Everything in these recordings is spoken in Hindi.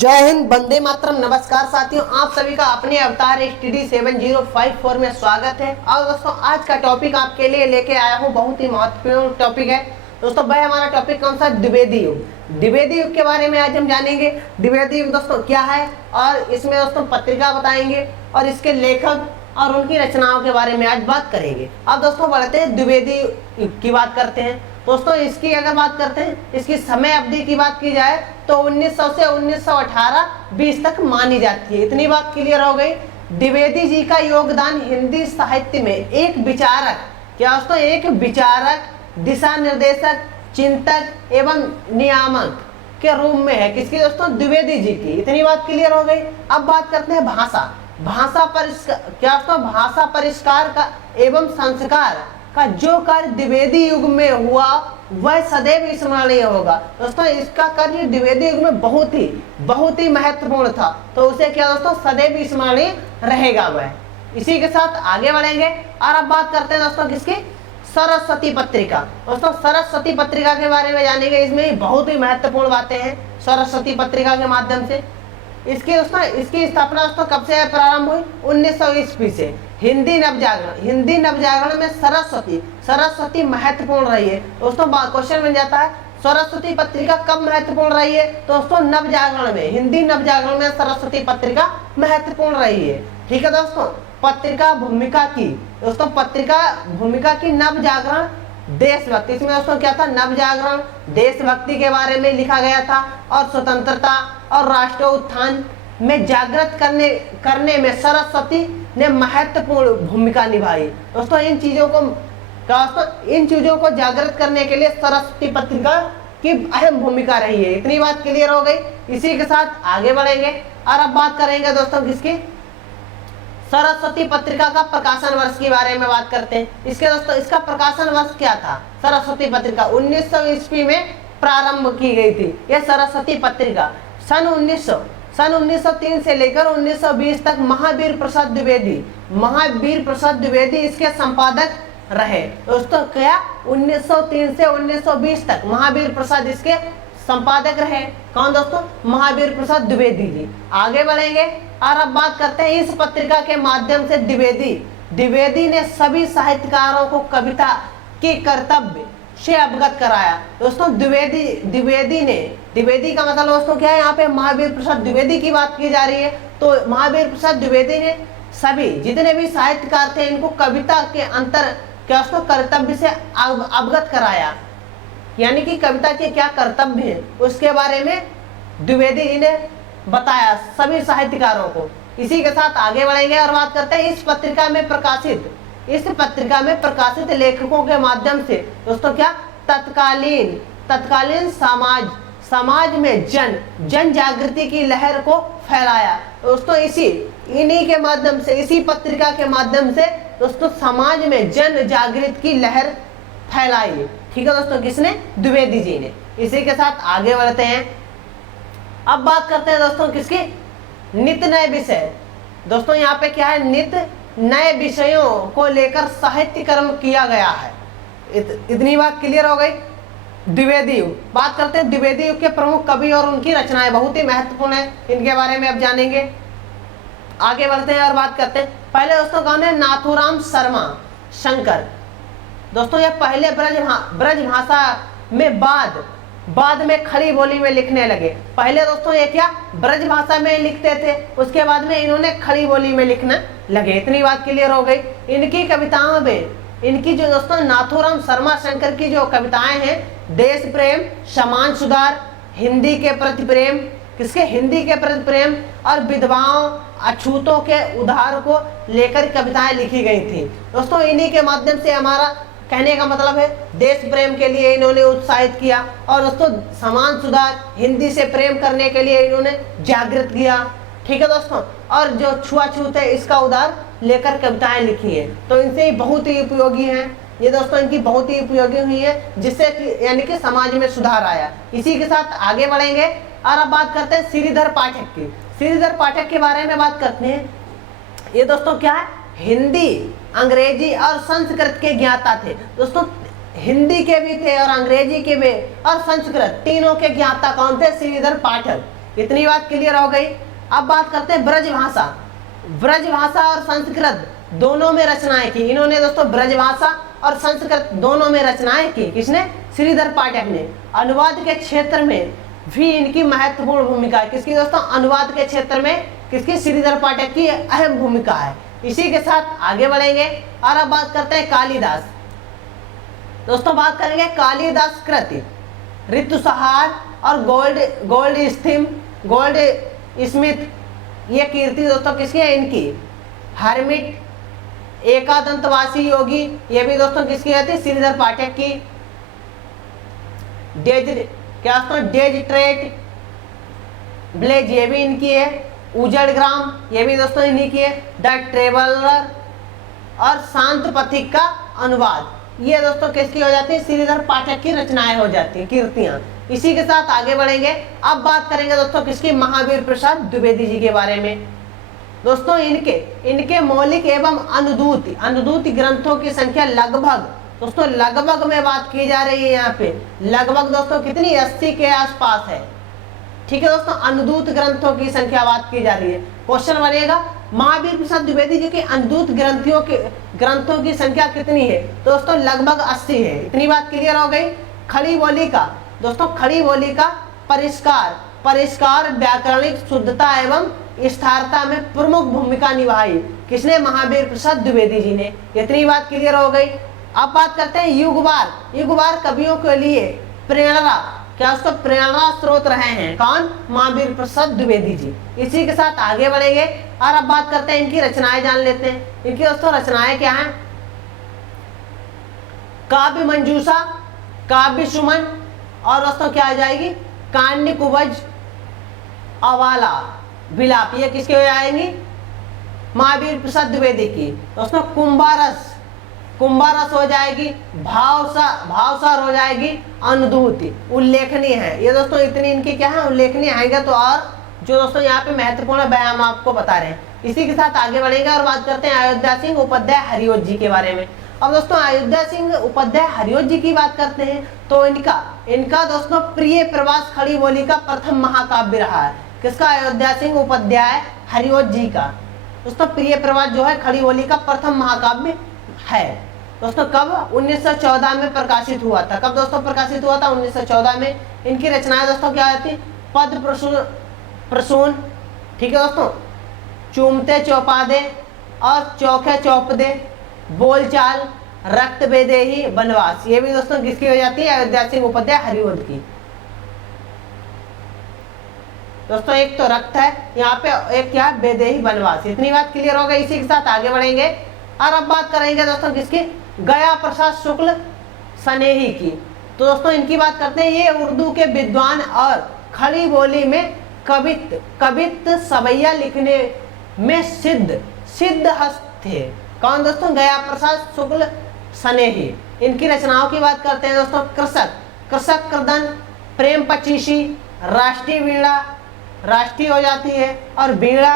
जय हिंद, वंदे मातरम। नमस्कार साथियों, आप सभी का अपने अवतार STD 7054 में स्वागत है। और दोस्तों, आज का टॉपिक आपके लिए लेके आया हूँ, बहुत ही महत्वपूर्ण टॉपिक है दोस्तों। भाई, हमारा टॉपिक कौन सा? द्विवेदी युग। द्विवेदी युग के बारे में आज हम जानेंगे। द्विवेदी युग दोस्तों क्या है, और इसमें दोस्तों पत्रिका बताएंगे और इसके लेखक और उनकी रचनाओं के बारे में आज बात करेंगे। अब दोस्तों बढ़ते हैं, द्विवेदी युग की बात करते हैं। दोस्तों इसकी अगर बात करते हैं, इसकी समय अवधि की बात की जाए तो 1900 से 1918-20 तक मानी जाती है। इतनी बात क्लियर हो गई। द्विवेदी जी का योगदान हिंदी साहित्य में एक विचारक, क्या दोस्तों, एक विचारक, दिशा निर्देशक, चिंतक एवं नियामक के रूप में है। किसकी दोस्तों? द्विवेदी जी की। इतनी बात क्लियर हो गई। अब बात करते हैं भाषा क्या दोस्तों, भाषा परिष्कार का एवं संस्कार का जो कार्य द्विवेदी युग में हुआ वह सदैव स्मरणीय होगा। दोस्तों इसका कार्य द्विवेदी युग में बहुत ही महत्वपूर्ण था, तो उसे क्या दोस्तों, सदैव स्मरणीय रहेगा वह। इसी के साथ आगे बढ़ेंगे और अब बात करते हैं दोस्तों किसकी? सरस्वती पत्रिका। दोस्तों सरस्वती पत्रिका के बारे में जानेंगे। इसमें बहुत ही महत्वपूर्ण बातें हैं सरस्वती पत्रिका के माध्यम से। इसकी स्थापना दोस्तों कब से प्रारंभ हुई? 1900 ईस्वी से। हिंदी नवजागरण में सरस्वती महत्वपूर्ण रही है। दोस्तों क्वेश्चन बन जाता है, सरस्वती पत्रिका कब महत्वपूर्ण रही है? दोस्तों नवजागरण में, हिंदी नवजागरण में सरस्वती पत्रिका महत्वपूर्ण रही है। ठीक है दोस्तों। पत्रिका भूमिका की नवजागरण देशभक्ति, इसमें दोस्तों क्या था? नवजागरण देशभक्ति के बारे में लिखा गया था और स्वतंत्रता और राष्ट्र उत्थान में जागृत करने में सरस्वती ने महत्वपूर्ण भूमिका निभाई। दोस्तों इन चीजों को जागृत करने के लिए सरस्वती पत्रिका की अहम भूमिका रही है। इतनी बात क्लियर हो गई। इसी के साथ आगे बढ़ेंगे और अब बात करेंगे दोस्तों किसकी? सरस्वती पत्रिका का प्रकाशन वर्ष के बारे में बात करते हैं। इसका प्रकाशन वर्ष क्या था? सरस्वती पत्रिका 1900 ईस्वी में प्रारंभ की गई थी यह सरस्वती पत्रिका। सन 1903 से लेकर 1920 तक महावीर प्रसाद द्विवेदी इसके संपादक रहे। दोस्तों क्या? 1903 से 1920 तक महावीर प्रसाद इसके संपादक रहे। कौन दोस्तों? महावीर प्रसाद द्विवेदी जी। आगे बढ़ेंगे और अब बात करते हैं इस पत्रिका के माध्यम से द्विवेदी ने सभी साहित्यकारों को कविता के कर्तव्य से अवगत कराया। दोस्तों द्विवेदी का मतलब दोस्तों क्या है? यहाँ पे महावीर प्रसाद द्विवेदी की बात की जा रही है। तो महावीर प्रसाद द्विवेदी ने सभी जितने भी साहित्यकार थे इनको कविता के अंतर क्या दोस्तों कर्तव्य से अवगत कराया, यानी कि कविता के क्या कर्तव्य है उसके बारे में द्विवेदी जी ने बताया सभी साहित्यकारों को। इसी के साथ आगे बढ़ेंगे और बात करते हैं इस पत्रिका में प्रकाशित लेखकों के माध्यम से दोस्तों क्या तत्कालीन समाज में जन जागृति की लहर को फैलाया। दोस्तों इन्हीं के माध्यम से, इसी पत्रिका के माध्यम से दोस्तों समाज में जन जागृति की लहर फैलाई। ठीक है दोस्तों, किसने? द्विवेदी जी ने। इसी के साथ आगे बढ़ते हैं। अब बात करते हैं दोस्तों किसकी? नित्य नए विषय। दोस्तों यहाँ पे क्या है? नित्य नए विषयों को लेकर साहित्य कर्म किया गया है। इतनी बात क्लियर हो गई। द्विवेदी युग बात करते हैं। द्विवेदी युग के प्रमुख कवि और उनकी रचनाएं बहुत ही महत्वपूर्ण है, इनके बारे में अब जानेंगे। आगे बढ़ते हैं और बात करते हैं। पहले दोस्तों कौन है? नाथूराम शर्मा शंकर। दोस्तों ये पहले ब्रज भाषा में बाद में खड़ी बोली में लिखने लगे। पहले दोस्तों ये क्या ब्रज भाषा में लिखते थे, उसके बाद में इन्होंने खड़ी बोली में लिखने लगे। इतनी बात क्लियर हो गई। इनकी कविताओं में, इनकी जो दोस्तों नाथूराम शर्मा शंकर की जो कविताएं हैं, देश प्रेम, समाज सुधार, हिंदी के प्रति प्रेम, किसके? हिंदी के प्रति प्रेम और विधवाओं अछूतों के उद्धार को लेकर कविताएं लिखी गई थी। दोस्तों इन्हीं के माध्यम से, हमारा कहने का मतलब है देश प्रेम के लिए इन्होंने उत्साहित किया और दोस्तों समाज सुधार, हिंदी से प्रेम करने के लिए इन्होंने जागृत किया। ठीक है दोस्तों। और जो छुआछूत है इसका उद्धार लेकर कविताएं लिखी है, तो इनसे ही बहुत ही उपयोगी हैं ये दोस्तों, इनकी बहुत ही उपयोगी हुई है, जिससे यानी कि समाज में सुधार आया। इसी के साथ आगे बढ़ेंगे और अब बात करते हैं श्रीधर पाठक की। श्रीधर पाठक के बारे में बात करते हैं। ये दोस्तों क्या है? हिंदी, अंग्रेजी और संस्कृत के ज्ञाता थे। दोस्तों हिंदी के भी थे और अंग्रेजी के भी और संस्कृत तीनों के ज्ञाता कौन थे? श्रीधर पाठक। इतनी बात क्लियर हो गई। अब बात करते हैं ब्रजभाषा। ब्रजभाषा और संस्कृत दोनों में रचनाएं की। इन्होंने दोस्तों ब्रजभाषा और संस्कृत दोनों में रचनाएं की। किसने? श्रीधर पाठक ने। अनुवाद के क्षेत्र में भी इनकी महत्वपूर्ण भूमिका है। किसकी दोस्तों? अनुवाद के क्षेत्र में किसकी? श्रीधर पाठक की अहम भूमिका है। इसी के साथ आगे बढ़ेंगे और अब बात करते हैं कालिदास। दोस्तों बात करेंगे कालिदास कृति, ऋतुसंहार और गोल्ड स्मिथ, ये कीर्ति दोस्तों किसकी है? इनकी। हर्मिट, एकादंतवासी योगी, ये भी दोस्तों किसकी है? श्रीधर पाठक की। डेजट्रेट ब्लेज, ये भी इनकी है। उजड़ ग्राम, ये भी दोस्तों इन्हीं की है। द ट्रेवलर और शांत पथिक का अनुवाद, ये दोस्तों किसकी हो जाती है? श्रीधर पाठक की रचनाएं हो जाती हैं, कीर्तियां। इसी के साथ आगे बढ़ेंगे। अब बात करेंगे दोस्तों किसकी? महावीर प्रसाद द्विवेदी जी के बारे में। दोस्तों इनके मौलिक एवं अनुदूत ग्रंथों की संख्या लगभग में बात की जा रही है यहाँ पे, लगभग दोस्तों कितनी? 80 के आसपास है। ठीक है दोस्तों, अनुदूत ग्रंथों की संख्या बात की जा रही है। क्वेश्चन बनेगा महावीर प्रसाद द्विवेदी जी के अनुदूत ग्रंथों की संख्या कितनी है? दोस्तों लगभग 80 है। इतनी बात क्लियर हो गई। खड़ी बोली का दोस्तों, खड़ी बोली का परिष्कार व्याकरणिक शुद्धता एवं स्थिरता में प्रमुख भूमिका निभाई। किसने? महावीर प्रसाद द्विवेदी जी ने। इतनी बात क्लियर हो गई। अब बात करते हैं युगवार कवियों के लिए प्रेरणा स्रोत रहे हैं। कौन? महावीर प्रसाद द्विवेदी जी। इसी के साथ आगे बढ़ेंगे और अब बात करते हैं इनकी रचनाएं जान लेते हैं। इनकी दोस्तों रचनाएं क्या हैं? काव्य मंजूषा, काव्य सुमन और दोस्तों क्या आ जाएगी? कान्य कुब्ज, अवाला, विलाप, ये किसके हो जाएंगी? महावीर प्रसाद द्विवेदी की। दोस्तों कुंभारस हो जाएगी, भावसार हो जाएगी, अनुदूति, उल्लेखनीय है। ये दोस्तों इतनी इनकी क्या है? उल्लेखनीय आएगा। तो और जो दोस्तों यहाँ पे महत्वपूर्ण है हम आपको बता रहे हैं। इसी के साथ आगे बढ़ेगा और बात करते हैं अयोध्या सिंह उपाध्याय हरिओत जी के बारे में। अब दोस्तों अयोध्या सिंह उपाध्याय हरिओत जी की बात करते हैं तो इनका दोस्तों प्रिय प्रवास खड़ी बोली का प्रथम महाकाव्य रहा है। किसका? अयोध्या सिंह उपाध्याय हरिओत जी का दोस्तों प्रिय प्रवास जो है खड़ी बोली का प्रथम महाकाव्य है। दोस्तों कब? 1914 में प्रकाशित हुआ था। कब दोस्तों प्रकाशित हुआ था? 1914 में। इनकी रचनाएं दोस्तों क्या आती? पद प्रसून, ठीक है दोस्तों, चूमते चौपादे और चौखे चौपदे, बोलचाल, रक्त बेदेही, वनवास, ये भी दोस्तों किसकी हो जाती है? अयोध्या सिंह उपाध्याय हरिओत की। दोस्तों एक तो रक्त है यहाँ पे, एक क्या? बेदेही, वनवास। इतनी बात क्लियर हो गई। इसी के साथ आगे बढ़ेंगे और अब बात करेंगे दोस्तों किसकी? गया प्रसाद शुक्ल स्नेही की। तो दोस्तों इनकी बात करते हैं। ये उर्दू के विद्वान और खड़ी बोली में कवित्त सवैया लिखने में सिद्ध हस्त थे। कौन दोस्तों? गया प्रसाद शुक्ल स्नेही। इनकी रचनाओं की बात करते हैं दोस्तों। कृषक क्रदन, प्रेम पचीसी, राष्ट्रीय वीणा, राष्ट्रीय हो जाती है, और वीणा,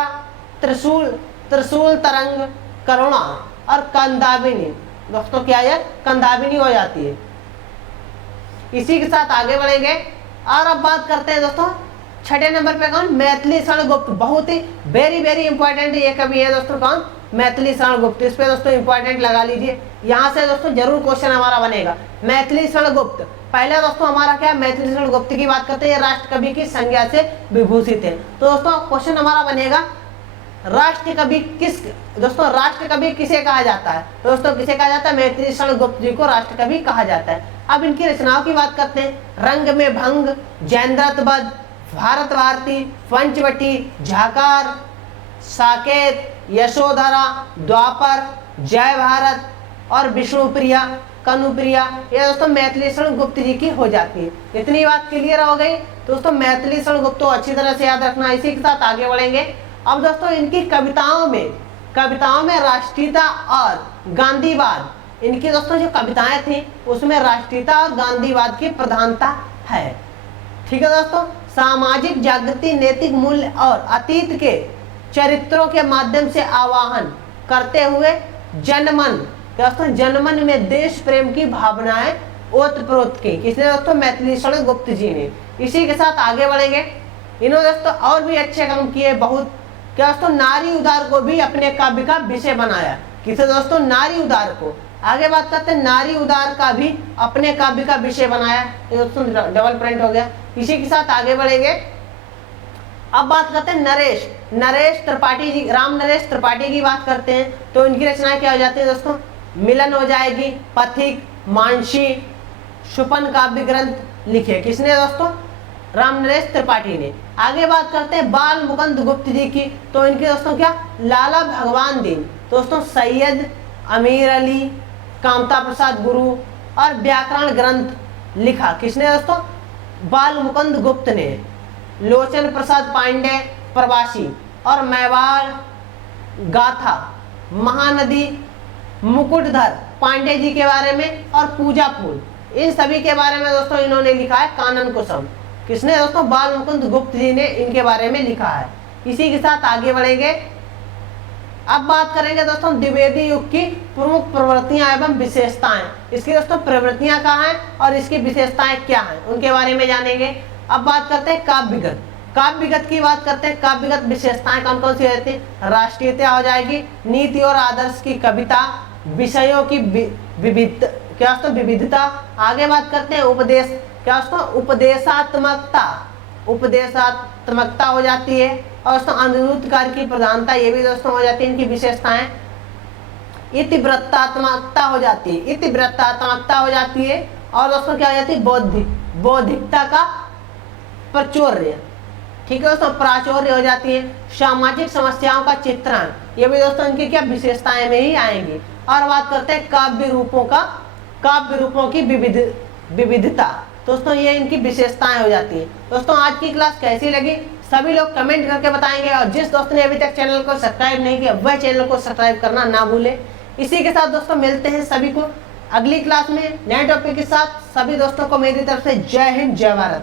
त्रिशूल तरंग, करुणा और कंदाबिनी, दोस्तों क्या है? कंदाबिनी हो जाती है। इसी के साथ आगे बढ़ेंगे और अब बात करते हैं दोस्तों छठे नंबर पे कौन? मैथिली शरण गुप्त। बहुत ही वेरी इंपॉर्टेंट ये कवि है दोस्तों। कौन? मैथिली शरण गुप्त। इस पे दोस्तों इंपॉर्टेंट लगा लीजिए, यहाँ से दोस्तों जरूर क्वेश्चन हमारा बनेगा। मैथिली शरण गुप्त पहले दोस्तों हमारा क्या? मैथिली शरण गुप्त की बात करते हैं। राष्ट्र कवि की संज्ञा से विभूषित है। तो दोस्तों क्वेश्चन हमारा बनेगा राष्ट्र कवि किसे कहा जाता है? दोस्तों किसे कहा जाता है? मैथिली शरण गुप्त जी को राष्ट्र कवि कहा जाता है। अब इनकी रचनाओं की बात करते हैं। रंग में भंग, जैनरतबद्ध, भारत भारती, पंचवटी, झाकार, साकेत, यशोधरा, द्वापर, जय भारत और विष्णुप्रिया, कनुप्रिया, ये दोस्तों मैथिली शरण गुप्त जी की हो जाती है। इतनी बात क्लियर हो गई दोस्तों। मैथिली शरण गुप्त को अच्छी तरह से याद रखना। इसी के साथ आगे बढ़ेंगे। अब दोस्तों इनकी कविताओं में राष्ट्रीयता और गांधीवाद, इनकी दोस्तों जो कविताएं थी उसमें राष्ट्रीयता और गांधीवाद की प्रधानता है। ठीक है दोस्तों। सामाजिक जागृति, नैतिक मूल्य और अतीत के चरित्रों के माध्यम से आवाहन करते हुए जनमन में देश प्रेम की भावनाएं ओतप्रोत की। किसने दोस्तों? मैथिली शरण गुप्त जी ने। इसी के साथ आगे बढ़ेंगे इन्होंने दोस्तों और भी अच्छे काम किए बहुत। क्या दोस्तों, नारी उदार को भी अपने काव्य का विषय बनाया। किसे दोस्तों, नारी उदार को। आगे बात करते हैं, नारी उदार का भी अपने काव्य का विषय बनाया। ये दोस्तों डबल पॉइंट हो गया। इसी के साथ आगे बढ़ेंगे। अब बात करते हैं नरेश त्रिपाठी जी, राम नरेश त्रिपाठी की बात करते हैं। तो इनकी रचनाएं क्या हो जाती है दोस्तों, मिलन हो जाएगी, पथिक, मानसी, शुपन काव्य ग्रंथ लिखे। किसने दोस्तों, राम नरेश त्रिपाठी ने। आगे बात करते हैं बाल मुकुंद गुप्त जी की। तो इनके दोस्तों क्या, लाला भगवान दीन, दोस्तों सैयद अमीर अली, कामता प्रसाद गुरु और व्याकरण ग्रंथ लिखा। किसने दोस्तों, बाल मुकुंद गुप्त ने। लोचन प्रसाद पांडे प्रवासी और मेवाड़ गाथा, महानदी, मुकुटधर पांडे जी के बारे में और पूजा फूल, इन सभी के बारे में दोस्तों इन्होंने लिखा है कानन कुसुम। किसने दोस्तों, बाल मुकुंद गुप्त जी ने इनके बारे में लिखा है। इसी के साथ आगे बढ़ेंगे। अब बात करेंगे दोस्तों द्विवेदी युग की प्रमुख प्रवृत्तियां एवं विशेषताएं। इसकी दोस्तों प्रवृत्तियां कहाँ हैं और इसकी विशेषताएं क्या हैं, उनके बारे में जानेंगे। अब बात करते हैं काव्यगत। काव्यगत की बात करते हैं। काव्यगत विशेषताएं कौन कौन सी रहती हैं, राष्ट्रीयता हो जाएगी, नीति और आदर्श की कविता, विषयों की विविधता। आगे बात करते हैं उपदेश, क्या दोस्तों, उपदेशात्मकता हो जाती है। और दोस्तों अनिरुद्ध कार्य की प्रधानता, ये भी दोस्तों हो जाती है इनकी विशेषताएं। इतिवृत्तात्मकता हो जाती है, और दोस्तों क्या हो जाती है, बौद्धिकता का प्राचुर्य। ठीक है दोस्तों, प्राचुर्य हो जाती है। सामाजिक समस्याओं का चित्रण, ये भी दोस्तों इनकी क्या विशेषताएं में ही आएंगी। और बात करते हैं काव्य रूपों की विविधता, दोस्तों ये इनकी विशेषताएं हो जाती है। दोस्तों आज की क्लास कैसी लगी सभी लोग कमेंट करके बताएंगे, और जिस दोस्त ने अभी तक चैनल को सब्सक्राइब नहीं किया वह चैनल को सब्सक्राइब करना ना भूले। इसी के साथ दोस्तों मिलते हैं सभी को अगली क्लास में नए टॉपिक के साथ। सभी दोस्तों को मेरी तरफ से जय हिंद, जय भारत।